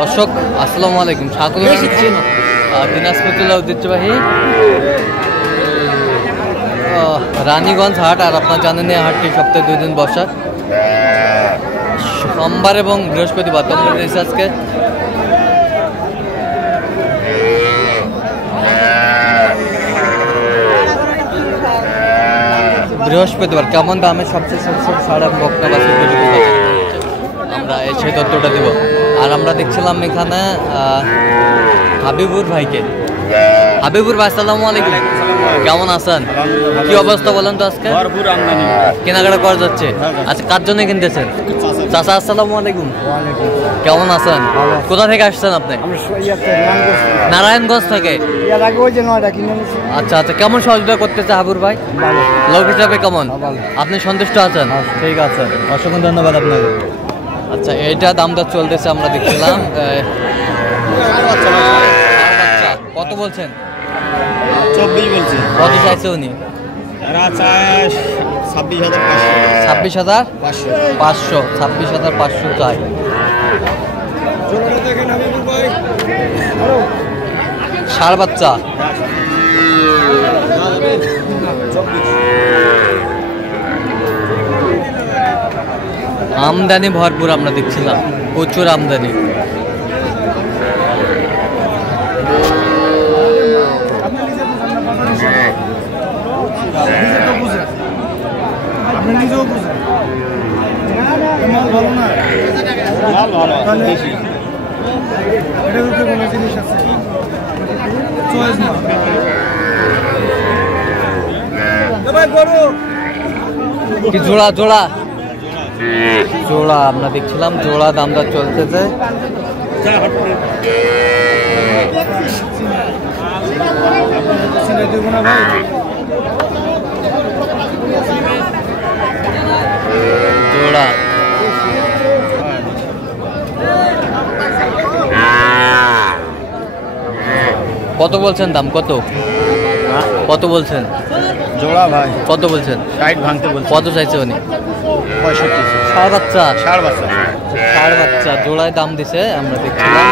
দর্শক আসসালামু আলাইকুম, স্বাগত জানাচ্ছি দিনাজপুর জেলা ঐতিহ্যবাহী রানীগঞ্জ হাট। আর আপনারা জানেন এই হাটটি সপ্তাহে 2 দিন বসা, সোমবার এবং বৃহস্পতিবার। তোমরা আজকে বৃহস্পতিবার কেমন দামে সবচেয়ে ছোট ছোট সার এবং বকনা বাছুর আমরা সেই তথ্যটা দেব। আর আমরা দেখছিলাম এখানে হাবিবুর ভাইকে। হাবিবুর ভাই আসসালামু আলাইকুম, কেমন আছেন? কি অবস্থা বলেন তো? আজকে কেনাকাটা করা যাচ্ছে। আচ্ছা, কার জন্য কিনতেছেন? চাচা আসসালামু আলাইকুম, কেমন আছেন? কোথা থেকে আসছেন আপনি? নারায়ণগঞ্জ থেকে। আচ্ছা আচ্ছা, কেমন সহযোগিতা করতেছে হাবিবুর ভাই? লোক হিসাবে কেমন? আপনি সন্তুষ্ট আছেন? ঠিক আছে, অসংখ্য ধন্যবাদ আপনাকে। আচ্ছা, এইটা দাম দর চলতেছে আমরা দেখছিলাম। কত বলছেন? 24 বলছে। কত চাইছে উনি? 26,500 26,500 চাই। ষাঁড় বাচ্চা আমদানি ভরপুর আমরা দেখছিলাম, প্রচুর আমদানি। কি জোড়া জোড়া জোড়া আমরা দেখছিলাম, জোড়া দাম দর চলতেছে। জোড়া কত বলছেন দাম? কত কত বলছেন? জোড়া ভাই কত বলছেন? 60 ভাঙতে বলছে। কত চাইছে উনি? 65। ষাঁড় বাচ্চা ষাঁড় বাচ্চা ষাঁড় বাচ্চা জোড়ায় দাম দিছে আমরা দেখছিলাম।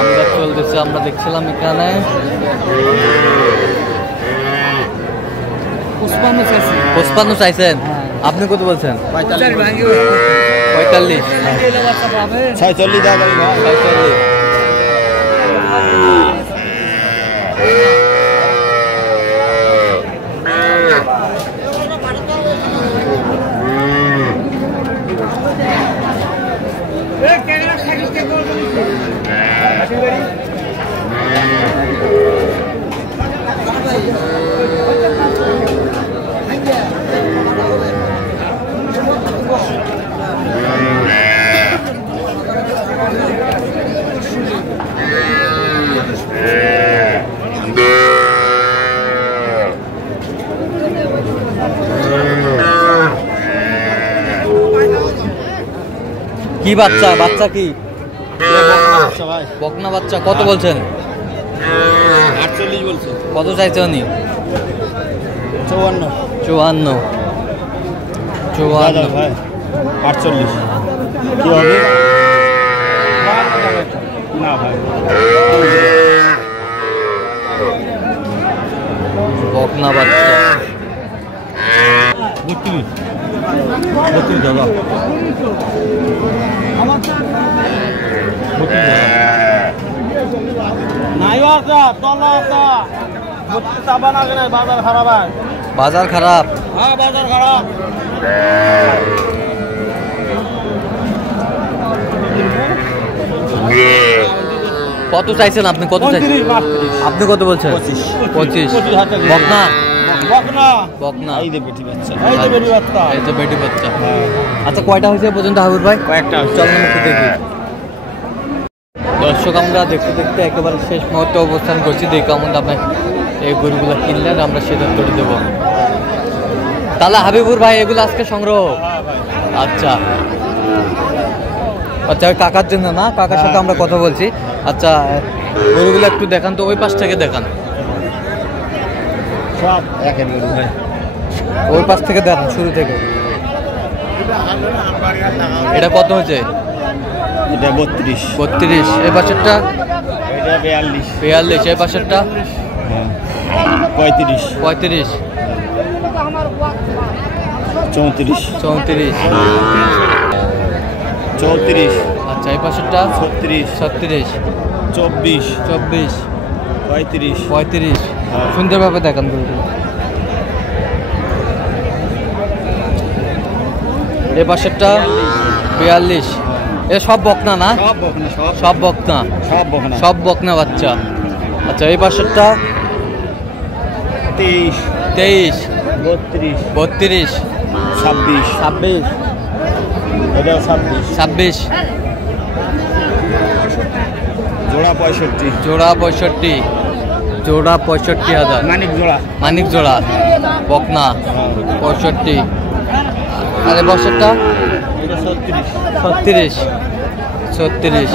আমরা চলতেছে, আমরা দেখছিলাম এখানে 55 চাইছেন। আপনি কত বলছেন? 45 46 দাও ভাই। 46 কি বাচ্চা? বাচ্চা কি? বকনা বাচ্চা। কত বলছেন? 48 বলছে। কত চাইছে উনি? 54 ভাই 48 কি হবে না ভাই? বকনা বাচ্চা 32 দাদা। নাই বাজার খারাপ হয়। বাজার খারাপ। হ্যাঁ বাজার খারাপ। কত চাইছেন আপনি? কত চাইছেন আপনি? কত বলছেন? 25। বকনা বকনা বকনা। এই যে বেটি বাচ্চা, এই যে বেটি বাচ্চা, এই যে বেটি বাচ্চা। আচ্ছা কয়টা হয়েছে পর্যন্ত হাবিব ভাই? কয়েকটা চল না একটু দেখি। দর্শক আমরা দেখতে দেখতে একেবারে শেষ মুহূর্তে অবস্থান করছি। দেখি কেমন দামে এই গরুগুলো কিনলেন, আমরা সেটা করে দেবো। তাহলে হাবিবুর ভাই এগুলো আজকে সংগ্রহ? আচ্ছা আচ্ছা, ওই কাকার জন্য না? কাকার সাথে আমরা কথা বলছি। আচ্ছা গরুগুলো একটু দেখান তো, ওই পাশ থেকে দেখান। সব একের গরু ভাই। ওই পাশ থেকে দেখান, শুরু থেকে। এটা কত হচ্ছে? এটা 32। 32। এই পাশেরটা? এটা 42। 42। এই পাশেরটা? 35। 35। 34। 34। 34। আচ্ছা এই পাশেরটা? 36। 36। 24। 24। 35। 35। হ্যাঁ। সুন্দরভাবে দেখান গরুগুলো। এই পাশেরটা? 42। এ সব বকনা না? সব বকনা, সব বকনা। সব বকনা। সব বকনা বাচ্চা। আচ্ছা এই পাশেরটা? 23। 23। 32। 32। 26। 26। এটা 26। 26। জোড়া 65। জোড়া 65। জোড়া 65,000। মানিক জোড়া। মানিক জোড়া বকনা 65। আর এই বছরটা? এটা 36। 36। 36।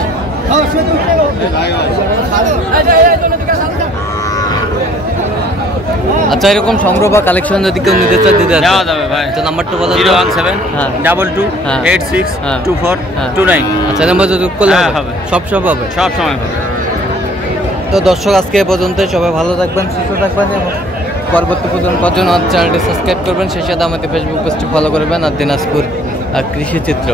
আচ্ছা এরকম সংগ্রহ বা কালেকশন যদি কেউ নিতে চায় দিতে দেওয়া যাবে ভাই। আচ্ছা নাম্বারটা বলো। 017 হ্যাঁ 22 হ্যাঁ 86 হ্যাঁ 24 হ্যাঁ 29। আচ্ছা নাম্বার যোগ করলে হ্যাঁ, হবে? হবে। সব হবে। সব সময় হবে। তো দর্শক আজকে এ পর্যন্ত। সবাই ভালো থাকবেন, সুস্থ থাকবেন এবং পরবর্তী পর্যন্ত জন্য চ্যানেলটি সাবস্ক্রাইব করবেন। সেই সাথে আমাদের ফেসবুক পেজটি ফলো করবেন। আর দিনাজপুর কৃষি চিত্র।